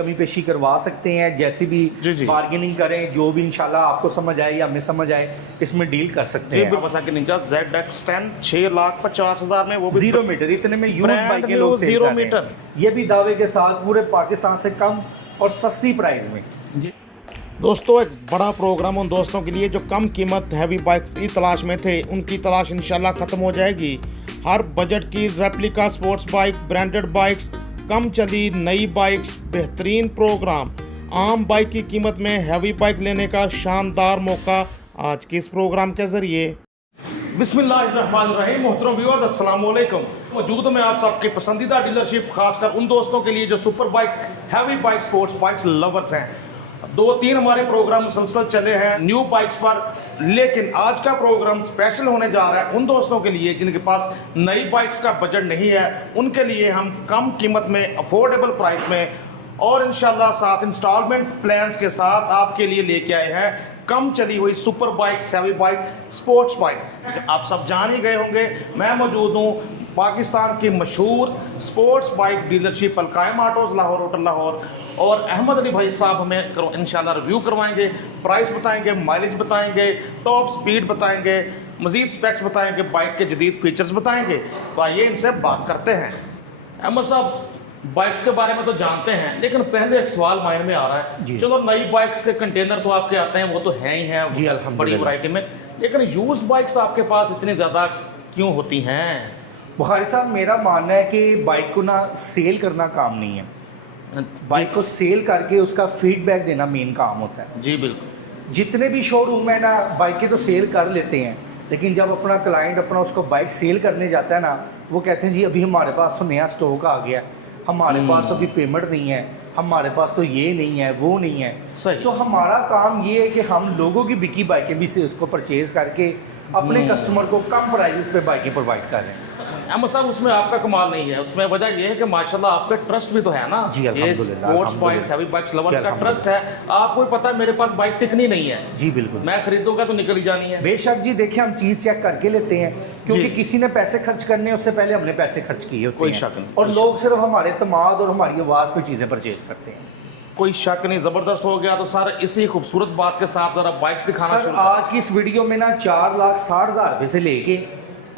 कमी पेशी करवा सकते हैं, जैसी भी जी। बार्गेनिंग करें, जो भी इंशाल्लाह आपको समझ आए या हमें समझ आए इसमें डील कर सकते हैं। Kawasaki Ninja ZX10 6,50,000 में, वो भी 0 मीटर इतने में यूज brand बाइकें new लोग सेल 0 कर रहे मीटर। हैं। ये भी दावे के साथ पूरे पाकिस्तान से कम और सस्ती प्राइस में। दोस्तों, एक बड़ा प्रोग्राम उन दोस्तों के लिए जो कम कीमत हैवी बाइक्स की तलाश में थे। उनकी तलाश इंशाल्लाह ख़त्म हो जाएगी। हर बजट की replica sports bike, branded bikes, कम चली नई बाइक्स, बेहतरीन प्रोग्राम, आम बाइक की कीमत में हैवी बाइक लेने का शानदार मौका आज के इस प्रोग्राम के ज़रिए। बिस्मिल्लाहिर्रहमानिर्रहीम। मोहतरम व्यूअर्स, अस्सलाम वालेकुम। मौजूद हूं मैं आप सबके पसंदीदा डीलरशिप, खासकर उन दोस्तों के लिए जो super bikes, heavy bike, sports bikes lovers हैं। 2-3 हमारे प्रोग्राम मुसलसल चले हैं न्यू बाइक्स पर, लेकिन आज का प्रोग्राम स्पेशल होने जा रहा है उन दोस्तों के लिए जिनके पास नई बाइक्स का बजट नहीं है। उनके लिए हम कम कीमत में, अफोर्डेबल प्राइस में और इंशाल्लाह साथ इंस्टॉलमेंट प्लान्स के साथ आपके लिए लेके आए हैं कम चली हुई super bikes, heavy bike, sports bike. आप सब जान ही गए होंगे, मैं मौजूद हूँ पाकिस्तान की मशहूर sports bike dealership Alqayam autos Lahore, hotel Lahore, और अहमद अली भाई साहब हमें इंशाल्लाह रिव्यू करवाएंगे, प्राइस बताएंगे, माइलेज बताएंगे, टॉप स्पीड बताएंगे, मज़ीद स्पेक्स बताएंगे, बाइक के जदीद फीचर्स बताएंगे। तो आइए इनसे बात करते हैं। अहमद साहब, बाइक्स के बारे में तो जानते हैं, लेकिन पहले एक सवाल माइंड में आ रहा है। चलो, नई बाइक्स के कंटेनर तो आपके आते हैं, वो तो हैं ही हैं जी, बड़ी वैरायटी में, लेकिन यूज्ड बाइक्स आपके पास इतनी ज़्यादा क्यों होती हैं? बुखारी साहब, मेरा मानना है कि बाइक को ना सेल करना काम नहीं है, बाइक को सेल करके उसका फीडबैक देना मेन काम होता है। जी बिल्कुल। जितने भी शोरूम में ना बाइकें तो सेल कर लेते हैं, लेकिन जब अपना क्लाइंट अपना उसको बाइक सेल करने जाता है ना, वो कहते हैं जी अभी हमारे पास तो नया स्टॉक आ गया, हमारे पास अभी पेमेंट नहीं है, हमारे पास तो ये नहीं है, वो नहीं है। सही। तो हमारा काम ये है कि हम लोगों की बिकी बाइकें भी से उसको परचेज़ करके अपने कस्टमर को कम प्राइजेस पे बाइकें प्रोवाइड कर रहे हैं। अहमद साहब, उसमें आपका कमाल नहीं है, उसमें वजह ये है कि माशाल्लाह आपका ट्रस्ट भी तो है ना। जी अल्हम्दुलिल्लाह। Sports bikes, heavy bikes lover का ट्रस्ट है। आपको पता है मेरे पास बाइक टिकनी नहीं है। जी बिल्कुल। मैं खरीदूंगा तो निकल ही जानी है। बेशक जी, देखिए हम चीज़ चेक करके लेते हैं, क्योंकि किसी ने पैसे खर्च करने उससे पहले हमने पैसे खर्च किए होते हैं। कोई शक नहीं। और लोग सिर्फ हमारे तमाद और हमारी आवाज़ पे चीज़ें परचेज करते हैं। कोई शक नहीं, ज़बरदस्त हो गया। तो सर, इसी खूबसूरत बात के साथ जरा बाइक्स दिखाना सर, आज की इस वीडियो में ना 4,60,000 रुपये से लेके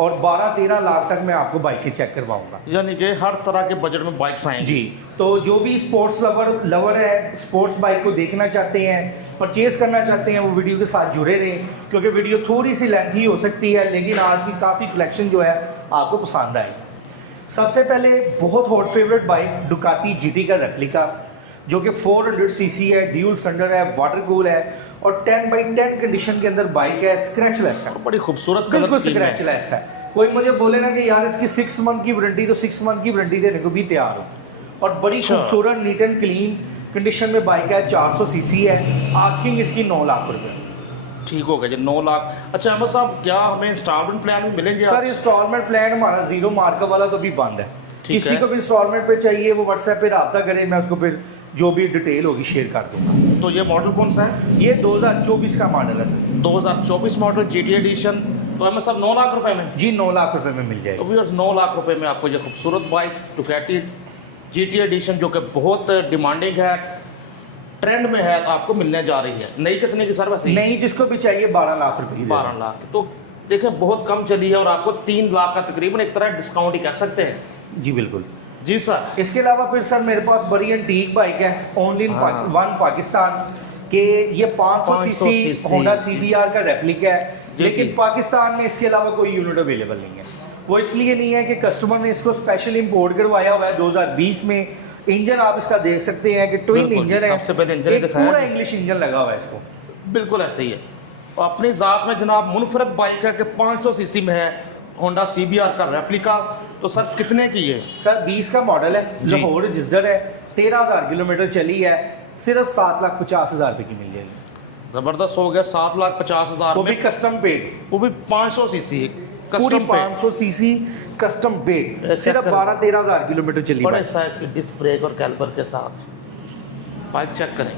और 12-13 लाख तक मैं आपको बाइकें चेक करवाऊंगा। यानी कि हर तरह के बजट में बाइक्स आएंगी। जी, तो जो भी स्पोर्ट्स लवर है, स्पोर्ट्स बाइक को देखना चाहते हैं, परचेज करना चाहते हैं, वो वीडियो के साथ जुड़े रहें, क्योंकि वीडियो थोड़ी सी लेंथी हो सकती है, लेकिन आज की काफ़ी कलेक्शन जो है आपको पसंद आएगी। सबसे पहले बहुत हॉट फेवरेट बाइक डुकाती GT का रेप्लिका, जो कि 400 सीसी है, ड्यूल स्टैंडर्ड है, वाटर कूल है और 10x10 कंडीशन के अंदर बाइक है, स्क्रैचलेस है। बड़ी खूबसूरत, बिल्कुल स्क्रैचलेस है। कोई मुझे बोले ना कि यार इसकी 6 मंथ की वारंटी, तो 6 मंथ की वारंटी देने को भी तैयार हो। और बड़ी खूबसूरत नीट एंड क्लीन कंडीशन में बाइक है, 400 सीसी है। आस्किंग इसकी 9 लाख रुपये। ठीक हो गया जी, 9 लाख। अच्छा अहमद साहब, क्या हमें इंस्टॉलमेंट प्लान में मिलेंगे? सर, इंस्टॉलमेंट प्लान हमारा 0 मार्कअप वाला तो भी बंद है। किसी को भी इंस्टॉलमेंट पे चाहिए वो व्हाट्सएप पे रब्ता करे, मैं उसको फिर जो भी डिटेल होगी शेयर कर दूंगा। तो ये मॉडल कौन सा है? ये 2024 का मॉडल है सर। 2024 model GT addition. तो हमें सब 9 लाख रुपए में? जी, 9 लाख रुपए में मिल जाएगी। तो 9 लाख रुपए में आपको ये खूबसूरत बाइक डुकाटी GT एडिशन, जो कि बहुत डिमांडिंग है, ट्रेंड में है, आपको मिलने जा रही है। नई कितने की सर वैसे? नई जिसको भी चाहिए 12 लाख रुपए की। 12 लाख तो देखिए बहुत कम चली है, और आपको 3 लाख का तकरीबन एक तरह डिस्काउंट ही कह सकते हैं। जी बिल्कुल। जी सर। इसके अलावा फिर सर मेरे पास बड़ी एंटीक बाइक है, ओनली इन वन पाकिस्तान के। ये 500 सीसी होंडा CBR का रेप्लिका है, लेकिन पाकिस्तान में इसके अलावा कोई यूनिट अवेलेबल नहीं है। वो इसलिए नहीं है कि कस्टमर ने इसको स्पेशल इंपोर्ट करवाया हुआ है 2020 में। इंजन आप इसका देख सकते हैं कि ट्विन इंजन है, सबसे पहले इंजन दिखाया, पूरा इंग्लिश इंजन लगा हुआ है इसको। बिल्कुल ऐसे ही है। और अपनी ज़ात में जनाब मुनफरद बाइक है कि 500 सीसी में है, होंडा CBR का रेप्लिका। तो सर कितने की है? सर 20 का मॉडल है, लाहौर रजिस्टर्ड है, 13,000 किलोमीटर चली है, सिर्फ 7,50,000 रुपये की मिल जाएगी। ज़बरदस्त हो गया, 7,50,000, वो भी कस्टम पेड, वो भी 500 सीसी, पूरी 500 सीसी कस्टम पेड, सिर्फ 12-13,000 किलोमीटर चली। बड़े साइज के डिस्क ब्रेक और कैलिपर के साथ बाइक चेक करें।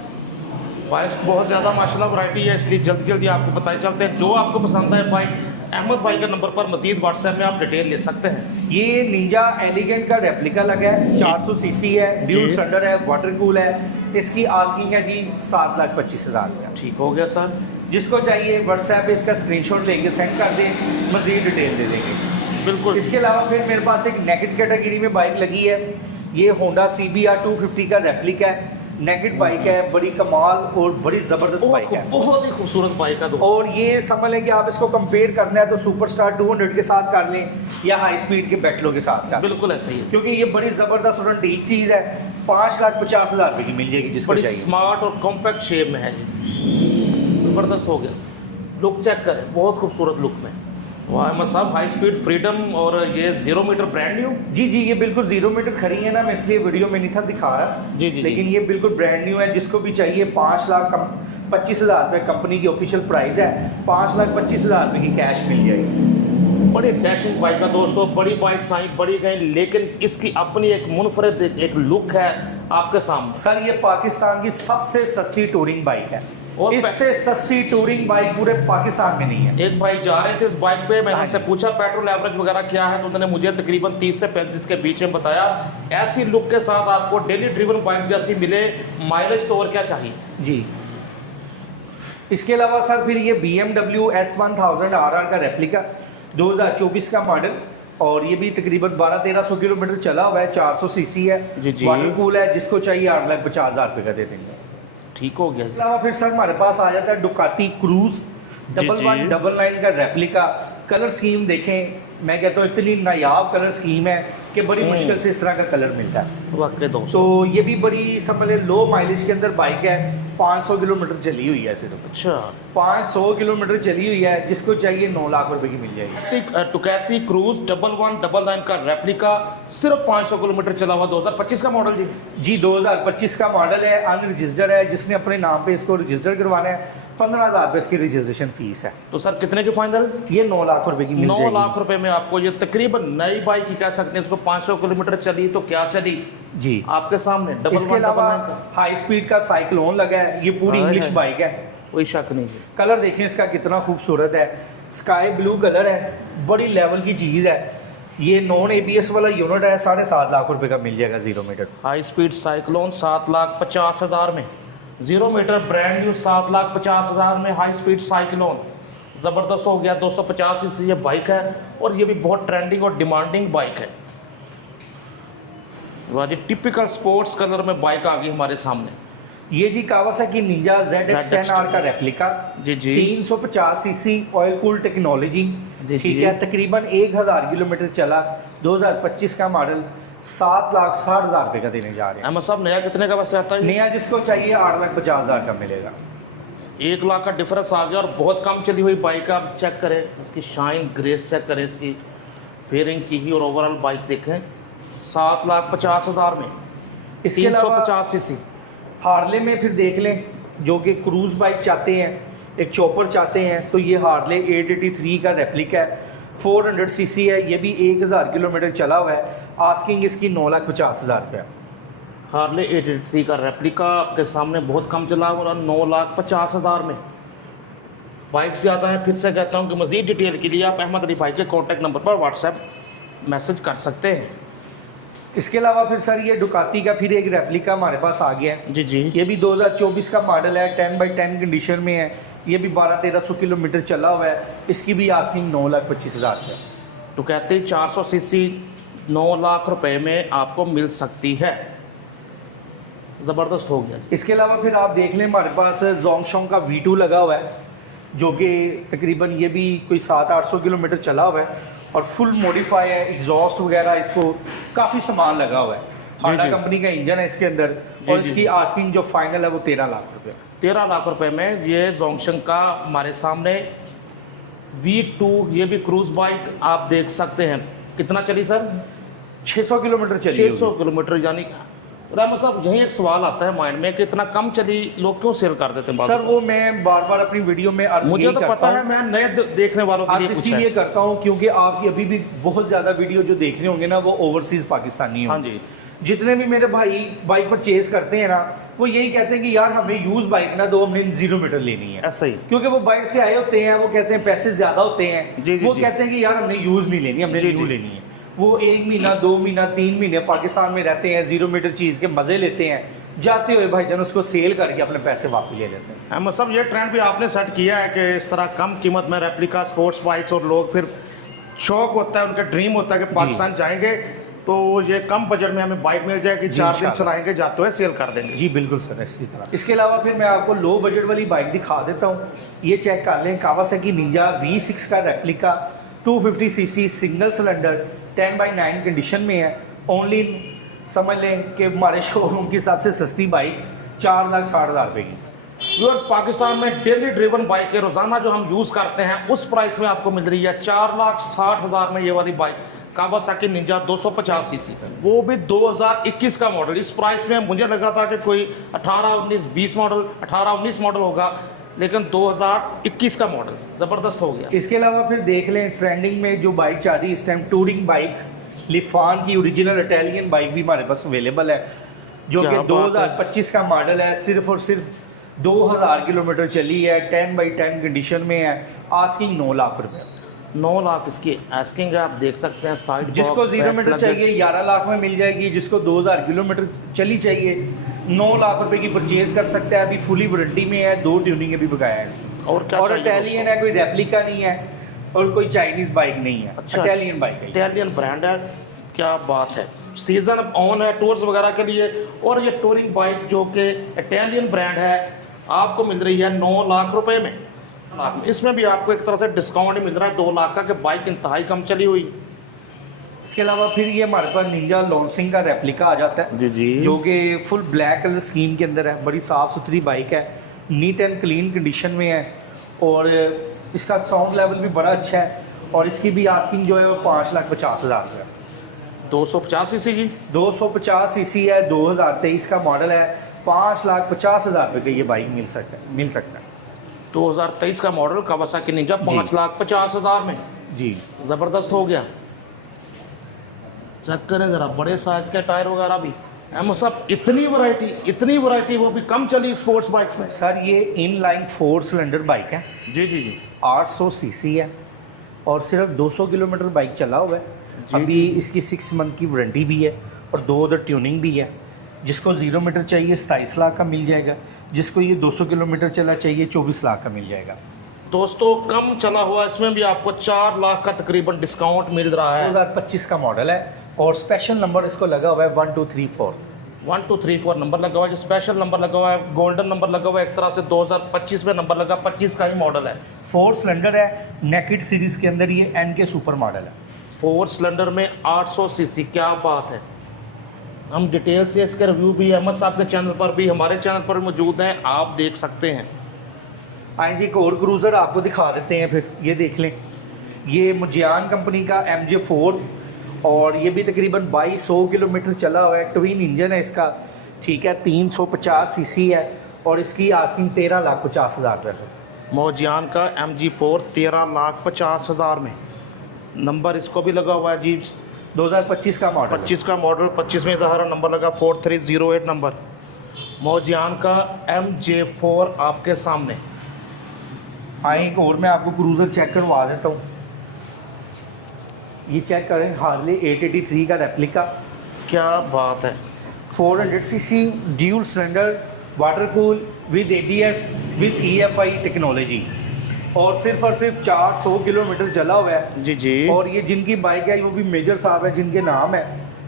बाइक बहुत ज़्यादा माशाल्लाह वैरायटी है, इसलिए जल्दी जल्दी आपको बताए चलते हैं। जो आपको पसंद है बाइक, अहमद भाई के नंबर पर मजीद व्हाट्सएप में आप डिटेल ले सकते हैं। ये निंजा एलिगेंट का रेप्लिका लगा है, 400 सीसी है, ड्यूल जी। सैंडर है, वाटर कूल है। इसकी आस्किंग है जी 7,25,000 रुपया। ठीक हो गया सर। जिसको चाहिए व्हाट्सएप पे इसका स्क्रीनशॉट लेके सेंड कर दें, मजीद डिटेल दे देंगे। बिल्कुल। इसके अलावा फिर मेरे पास एक नेकेड कैटेगरी में बाइक लगी है। ये होंडा CBR 250 का रेप्लिका है, नेकेड बाइक है, बड़ी कमाल और बड़ी ज़बरदस्त बाइक है। बहुत ही खूबसूरत बाइक है दोस्तों। और ये समझ लें कि आप इसको कंपेयर करना है तो सुपरस्टार 200 के साथ कर लें या हाई स्पीड के बैटलो के साथ कर लें, बिल्कुल ऐसे ही है। क्योंकि ये बड़ी ज़बरदस्त और अंटीक चीज़ है। 5,50,000 रुपये की मिल जाएगी जिसको बड़ी चाहिए। स्मार्ट और कॉम्पैक्ट शेप में है ये, ज़बरदस्त हो गया। लुक चेक करें, बहुत खूबसूरत लुक में। वाह अहमद साहब, हाई स्पीड फ्रीडम और ये 0 मीटर ब्रांड न्यू। जी जी, ये बिल्कुल 0 मीटर खड़ी है ना, मैं इसलिए वीडियो में नहीं था दिखा रहा। जी, जी, लेकिन ये बिल्कुल ब्रांड न्यू है। जिसको भी चाहिए 5,25,000 रुपये कंपनी की ऑफिशियल प्राइस है। 5,25,000 रुपये की कैश मिल जाएगी। बड़ी डैशिंग बाइक है दोस्तों। बड़ी बाइक्स आई, बड़ी गई, लेकिन इसकी अपनी एक मुनफरद एक लुक है आपके सामने। सर ये पाकिस्तान की सबसे सस्ती टूरिंग बाइक है और इससे सस्ती टूरिंग बाइक पूरे पाकिस्तान में नहीं है। एक भाई जा रहे थे इस बाइक पे, मैंने हाँ उनसे जी। पूछा पेट्रोल एवरेज वगैरह क्या है, तो उन्होंने मुझे तकरीबन 30 से 35 के बीच में बताया। ऐसी लुक के साथ आपको डेली ड्रिवन बाइक जैसी मिले, माइलेज तो और क्या चाहिए। जी, इसके अलावा सर फिर ये BMW S1000 RR का रेप्लिका 2024 का मॉडल, और ये भी तकरीबन 1200-1300 किलोमीटर चला हुआ है। 400 सीसी है, जी, जी। वाटर कूल है। जिसको चाहिए 8,50,000 रुपये का दे देंगे। ठीक हो गया। इसके अलावा फिर सर हमारे पास आ जाता है डुकाती क्रूज जी, 1199 का रेप्लिका। कलर स्कीम देखें, मैं कहता हूँ इतनी नायाब कलर स्कीम है कि बड़ी मुश्किल से इस तरह का कलर मिलता है। वाकई दोस्तों। तो ये भी बड़ी समझ लें लो माइलेज के अंदर बाइक है। 500 किलोमीटर चली हुई है सिर्फ, अच्छा, 500 किलोमीटर चली हुई है। जिसको चाहिए 9 लाख रुपए की मिल जाएगी। टुकैती क्रूज 1199 का रेप्लिका, सिर्फ 500 किलोमीटर चला हुआ, 2025 का मॉडल जी। जी 2025 का मॉडल है, अनरजिस्टर्ड है। जिसने अपने नाम पे इसको रजिस्टर करवाना है 15,000 रुपये इसकी रजिस्ट्रेशन फीस है। तो सर कितने की फाइनल? ये 9 लाख रुपए की मिल 9 जाएगी। लाख रुपए में आपको ये तकरीबन नई बाइक ही कह सकते हैं इसको। 500 किलोमीटर चली तो क्या चली जी। आपके सामने। इसके अलावा 1199 का हाई स्पीड का साइक्लोन लगा है। ये पूरी हाय इंग्लिश हाय। बाइक है। कोई शक नहीं है। कलर देखें इसका कितना खूबसूरत है, स्काई ब्लू कलर है, बड़ी लेवल की चीज़ है। ये नॉन ABS वाला यूनिट है, 7.5 लाख रुपए का मिल जाएगा 0 मीटर। हाई स्पीड साइक्लोन 7,50,000 में, 0 मीटर ब्रांड न्यू 7,50,000 में हाई स्पीड साइक्लोन। ज़बरदस्त हो गया। 250 सीसी ये बाइक है और ये भी बहुत ट्रेंडिंग और डिमांडिंग बाइक है। वाह जी, टिपिकल स्पोर्ट्स कलर में बाइक आ गई हमारे सामने। ये जी कावासाकी निंजा ZX10R का रेप्लिका, जी जी। 350 सीसी ऑयल कूल टेक्नोलॉजी, जी, ठीक जी। है। तकरीबन 1,000 किलोमीटर चला, 2025 का मॉडल, 7,60,000 रुपये का देने जा रहे हैं। अहमद साहब नया कितने का वैसे आता है? नया जिसको चाहिए 8,50,000 का मिलेगा। 1 लाख का डिफरेंस आ गया और बहुत कम चली हुई बाइक। आप चेक करें इसकी शाइन, ग्रेस चेक करें इसकी, फेयरिंग की ही, और ओवरऑल बाइक देखें 7,50,000 में। इसके अलावा 350 सीसी हार्ले में फिर देख लें, जो कि क्रूज़ बाइक चाहते हैं, एक चॉपर चाहते हैं, तो ये हार्ले 883 का रेप्लिका है, 400 सीसी है। ये भी 1,000 किलोमीटर चला हुआ है। आस्किंग इसकी 9,50,000 रुपये। हार्ले 883 का रेप्लिका आपके सामने बहुत कम चला हुआ, 9,50,000 में। बाइक ज़्यादा है। फिर से कहता हूँ कि मज़ीद डिटेल के लिए आप अहमद अली भाई के कॉन्टैक्ट नंबर पर व्हाट्सएप मैसेज कर सकते हैं। इसके अलावा फिर सर ये डुकाती का फिर एक रेप्लिका हमारे पास आ गया है। जी जी। ये भी 2024 का मॉडल है, 10/10 कंडीशन में है। ये भी 1200-1300 किलोमीटर चला हुआ है। इसकी भी आस्किंग 9,25,000 रुपये। तो कहते हैं 400 सीसी 9 लाख रुपए में आपको मिल सकती है। ज़बरदस्त हो गया। इसके अलावा फिर आप देख लें हमारे पास जोंगशोंग का V2 लगा हुआ है, जो कि तकरीबन ये भी कोई 700-800 किलोमीटर चला हुआ है और फुल मॉडिफाई है। एग्जॉस्ट वगैरह इसको काफ़ी सामान लगा हुआ है। हांडा जी। कंपनी का इंजन है इसके अंदर, और जी, इसकी जी। आस्किंग जो फाइनल है वो 13 लाख रुपये। 13 लाख रुपए में ये जोंगशंग का हमारे सामने V2, ये भी क्रूज बाइक आप देख सकते हैं। कितना चली सर? 600 किलोमीटर चली 600 किलोमीटर। यानी रामा साहब यही एक सवाल आता है माइंड में कि इतना कम चली लोग क्यों सेल कर देते हैं? सर वो मैं बार बार अपनी वीडियो में अर्ज मुझे यही तो करता पता हूं। है, मैं नए देखने वालों के लिए अर्ज पूछा इसीलिए है। करता हूँ क्योंकि आपकी अभी भी बहुत ज़्यादा वीडियो जो देख रहे होंगे ना वो ओवरसीज़ पाकिस्तानी हाँ होंगे। जी। जितने भी मेरे भाई बाइक परचेज करते हैं ना, वो यही कहते हैं कि यार हमें यूज़ बाइक ना दो, हमने 0 मीटर लेनी है। ऐसा ही, क्योंकि वो बाइक से आए होते हैं, वो कहते हैं पैसे ज़्यादा होते हैं, जी, जी, वो जी। कहते हैं कि यार हमने यूज़ नहीं लेनी, हमने जी, न्यू जी। लेनी है। वो 1 महीना 2 महीना 3 महीने पाकिस्तान में रहते हैं, 0 मीटर चीज़ के मज़े लेते हैं, जाते हुए भाईजान उसको सेल करके अपने पैसे वापस ले लेते हैं। अहमद साहब, ये ट्रेंड भी आपने सेट किया है कि इस तरह कम कीमत में रेप्लिका स्पोर्ट्स बाइक्स, और लोग फिर शौक होता है, उनका ड्रीम होता है कि पाकिस्तान जाएंगे तो ये कम बजट में हमें बाइक मिल जाएगी, 4 दिन इंशाल्लाह। चलाएंगे, जाते हुए सेल कर देंगे। जी बिल्कुल सर, इसी तरह। इसके अलावा फिर मैं आपको लो बजट वाली बाइक दिखा देता हूँ। ये चेक कर लें, कावासाकी निंजा V6 का replica 250 CC single cylinder 10/9 condition में है। ओनली समझ लें कि हमारे शोरूम की सबसे सस्ती बाइक 4,60,000 रुपये की। व्यूअर्स, पाकिस्तान में डेली ड्रिवन बाइकें रोजाना जो हम यूज करते हैं उस प्राइस में आपको मिल रही है 4,60,000 में ये वाली बाइक कावासाकी निंजा 250 सीसी, वो भी 2021 का मॉडल। इस प्राइस में मुझे लगा था कि कोई 18-19-20 मॉडल, 18-19 मॉडल होगा, लेकिन 2021 का मॉडल ज़बरदस्त हो गया। इसके अलावा फिर देख लें, ट्रेंडिंग में जो बाइक चल रही है इस टाइम, टूरिंग बाइक लिफान की ओरिजिनल इटालियन बाइक भी हमारे पास अवेलेबल है, जो कि क्या बात है। 2025 का मॉडल है। सिर्फ और सिर्फ 2000 किलोमीटर चली है, 10/10 कंडीशन में है। आस्किंग 9 लाख रुपए। 9 लाख इसकी आस्किंग है, आप देख सकते हैं। साइड जिसको बॉक्स, 0 बैक मीटर लगेज। चाहिए 11 लाख में मिल जाएगी, जिसको 2000 किलोमीटर चली चाहिए 9 लाख रुपए की परचेज कर सकता है। अभी फुली वारंटी में है, 2 ट्यूनिंग भी बकाया है इसकी। और क्या और चाहिए इटालियन है, कोई रेप्लिका नहीं है और कोई चाइनीज बाइक नहीं है। अच्छा। इटालियन बाइक है। इटालियन ब्रांड है, क्या बात है। सीजन ऑन है टूर्स वगैरह के लिए, और ये टूरिंग बाइक जो कि इटालियन ब्रांड है आपको मिल रही है 9 लाख रुपए में। इसमें भी आपको एक तरह से डिस्काउंट मिल रहा है 2 लाख का, कि बाइक इंतहाई कम चली हुई। इसके अलावा फिर ये हमारे पास निंजा लॉन्सिंग का रेप्लिका आ जाता है, जी जी, जो कि फुल ब्लैक कलर स्कीम के अंदर है। बड़ी साफ़ सुथरी बाइक है, नीट एंड क्लीन कंडीशन में है, और इसका साउंड लेवल भी बड़ा अच्छा है। और इसकी भी आस्किंग जो है वो 5,50,000 रुपये। 250 सीसी जी, 250 सीसी है, 2023 का मॉडल है। 5,50,000 रुपये का ये बाइक मिल सकता है। 2023 का मॉडल कावासाकी निंजा 5,50,000 में। जी ज़बरदस्त हो गया। चेक करें ज़रा, बड़े साइज के टायर वगैरह भी। अहमद साहब, इतनी वैरायटी, वो भी कम चली स्पोर्ट्स बाइक्स में। सर, ये इन लाइन 4 सिलेंडर बाइक है, जी जी जी, 800 सीसी है, और सिर्फ 200 किलोमीटर बाइक चला हुआ है। अभी इसकी 6 मंथ की वारंटी भी है, और 2 उधर ट्यूनिंग भी है। जिसको 0 मीटर चाहिए 27 लाख का मिल जाएगा, जिसको ये 200 किलोमीटर चला चाहिए 24 लाख का मिल जाएगा। दोस्तों, कम चला हुआ इसमें भी आपको 4 लाख का तकरीबन डिस्काउंट मिल रहा है। 2025 का मॉडल है, और स्पेशल नंबर इसको लगा हुआ है 1 2 3 4। 1 2 3 4 नंबर लगा हुआ है, स्पेशल नंबर लगा हुआ है, गोल्डन नंबर लगा हुआ है। एक तरह से 2025 में नंबर लगा, 25 का ही मॉडल है। 4 सिलेंडर है, नेकेड सीरीज़ के अंदर ये NK सुपर मॉडल है। 4 सिलेंडर में 800 सीसी, क्या बात है। हम डिटेल से इसके रिव्यू भी अहमद साहब के चैनल पर भी, हमारे चैनल पर मौजूद हैं, आप देख सकते हैं। आए जी, एक और क्रूज़र आपको दिखा देते हैं। फिर ये देख लें, ये मुजियान कंपनी का MJ4, और ये भी तकरीबन 2200 किलोमीटर चला हुआ है। ट्विन इंजन है इसका, ठीक है, 350 सीसी है, और इसकी आस्किंग 13,50,000 रुपये से। मोजियान का MG4 13,50,000 में। नंबर इसको भी लगा हुआ है जी, 2025 का मॉडल। 25 का मॉडल, 25 में ज़ाहिर नंबर लगा, 4308 नंबर। मोजियान का MJ4 आपके सामने। आए एक और मैं आपको क्रूज़र चेक करवा देता हूँ। ये चेक करें, हार्ले 883 का रेप्लिका, क्या बात है। 400 CC dual cylinder, water cool, with ABS, with EFI technology, और सिर्फ 400 किलोमीटर चला हुआ है। जी जी, और ये जिनकी बाइक है वो भी मेजर साहब है जिनके नाम है।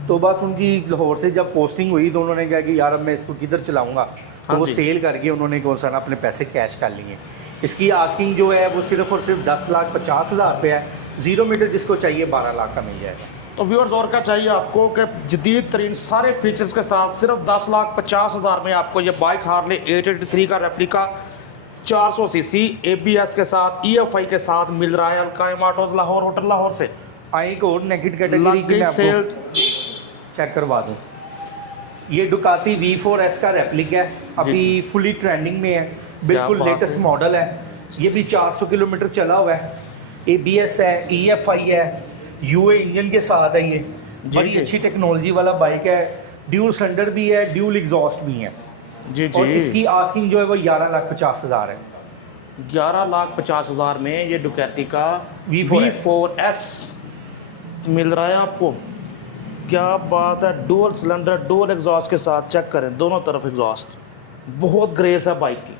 तो बस उनकी लाहौर से जब पोस्टिंग हुई तो उन्होंने कहा कि यार अब मैं इसको किधर चलाऊंगा, तो हाँ वो जी। सेल करके उन्होंने कौन सा अपने पैसे कैश कर लिए। इसकी आस्किंग जो है वो सिर्फ और सिर्फ 10,50,000 रुपये है। 0 मीटर जिसको चाहिए 12 लाख का मिल जाएगा। तो व्यूअर्स, और क्या चाहिए आपको कि जदीद तरीन सारे फीचर्स के साथ सिर्फ 10,50,000 में आपको ये बाइक हार्ले 883 का रेप्लिका 400 सीसी ABS के साथ, EFI के साथ मिल रहा है अलकायम ऑटोज लाहौर, होटल लाहौर से। आई एक और नेकेड कैटेगरी की मैं सेल आपको चेक करवा दूँ। ये डुकाती V4S का रेप्लिका है, अभी फुली ट्रेंडिंग में है, बिल्कुल बात लेटेस्ट है। मॉडल है। ये भी 400 किलोमीटर चला हुआ है, ABS है, EFI है, UA इंजन के साथ है। ये बड़ी जी। अच्छी टेक्नोलॉजी वाला बाइक है। ड्यूल सिलेंडर भी है, ड्यूल एग्जॉस्ट भी है। जी और जी। इसकी आस्किंग जो है वो 11,50,000 है। 11,50,000 में ये डुकैटी का V4S V4S मिल रहा है आपको। क्या बात है, डुअल सिलेंडर डुअल एग्जॉस्ट के साथ। चेक करें दोनों तरफ एग्जॉस्ट, बहुत ग्रेस है बाइक की,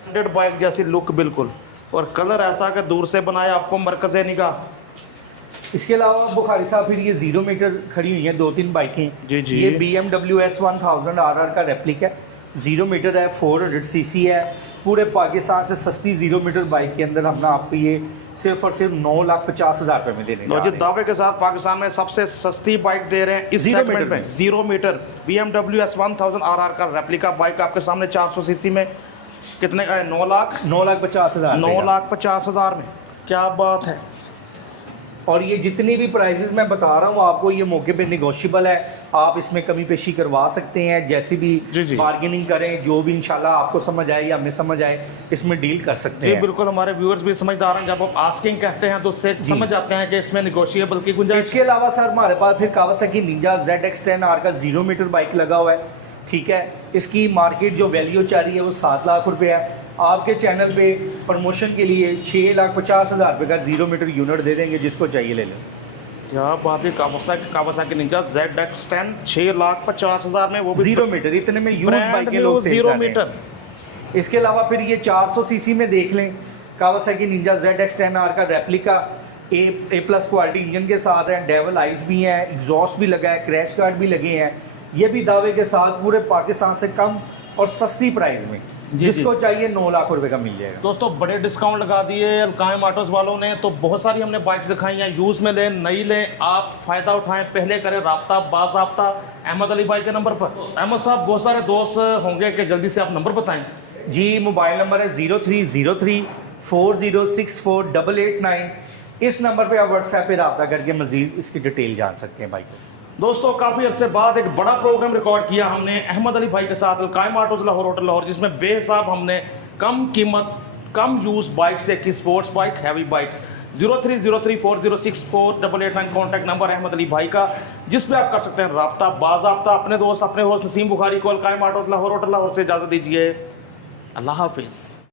स्टैंडर्ड बाइक जैसी लुक बिल्कुल। और कलर ऐसा कि दूर से बनाया आपको मरकज़ निगाह। इसके अलावा बुखारी साहब फिर ये 0 मीटर खड़ी हुई हैं 2-3 बाइकें। जी जी। ये BMW S1000 RR का रेप्लिक है, 0 मीटर है, 400 सीसी है। पूरे पाकिस्तान से सस्ती 0 मीटर बाइक के अंदर हमने आपको ये सिर्फ और सिर्फ 9,50,000 रुपये में देने जा जी, रहे हैं। दावे के साथ पाकिस्तान में सबसे सस्ती बाइक दे रहे हैं इस 0 सेगमेंट मीटर में। में। 0 मीटर BMW S1000 RR का रेप्लिका बाइक आपके सामने 400 सीसी में कितने का है? 9,50,000 9,50,000 में। क्या बात है। और ये जितने भी प्राइसेस मैं बता रहा हूँ आपको, ये मौके पे निगोशियबल है। आप इसमें कमी पेशी करवा सकते हैं, जैसे भी जी जी। बार्गेनिंग करें, जो भी इंशाल्लाह आपको समझ आए या हमें समझ आए, इसमें डील कर सकते जी हैं। बिल्कुल, हमारे व्यूअर्स भी समझदार हैं। जब आप आस्किंग कहते हैं तो उससे समझ आते हैं कि इसमें निगोशिएबल की गुंजाइश। इसके अलावा सर हमारे पास फिर कावासाकी निंजा ZX10R का 0 मीटर बाइक लगा हुआ है। ठीक है, इसकी मार्केट जो वैल्यू चाह रही है वो 7 लाख रुपए है। आपके चैनल पे प्रमोशन के लिए 6,50,000 रुपये का 0 मीटर यूनिट दे देंगे, जिसको चाहिए ले लें। क्या बात है। कावासाकी निंजा ZX10 6,50,000 में, वो भी 0 मीटर, इतने में यूज ब्रांड बाइकें न्यू लोग सेल 0 कर रहे हैं। मीटर। इसके अलावा फिर ये 400 सीसी में देख लें, कावासाकी निंजा ZX10R का रेप्लिका A+ क्वालिटी इंजन के साथ है, डेवल आइस भी हैं, एग्जॉस्ट भी लगा है, क्रैश गार्ड भी लगे हैं। ये भी दावे के साथ पूरे पाकिस्तान से कम और सस्ती प्राइस में, जी। जिसको चाहिए 9 लाख रुपए का मिल जाएगा। दोस्तों बड़े डिस्काउंट लगा दिए अलकायम ऑटोज वालों ने। तो बहुत सारी हमने बाइक्स दिखाई हैं, यूज़ में लें नई लें, आप फ़ायदा उठाएं। पहले करें राब्ता बाज़ाब्ता अहमद अली भाई के नंबर पर। अहमद साहब, बहुत सारे दोस्त होंगे कि जल्दी से आप नंबर बताएं। जी, मोबाइल नंबर है 0303 4064 इस नंबर पे आप व्हाट्सएप पे रब्ता करके मजीद इसकी डिटेल जान सकते हैं भाई को। दोस्तों काफ़ी अरसे बाद एक बड़ा प्रोग्राम रिकॉर्ड किया हमने अहमद अली भाई के साथ, अलकायम ऑटोज लाहौर होटल लाहौर, जिसमें बेहिसाब हमने कम कीमत कम यूज बाइक्स देखी, sports bike, heavy bikes. 0303 4064 contact number Ahmad Ali भाई का, जिस पे आप कर सकते हैं राब्ता बाज़ाब्ता। अपने दोस्त अपने होस्ट नसीम बुखारी को अलकायम ऑटोज लाहौर होटल लाहौर से इजाज़त दीजिए। अल्लाह हाफिज़।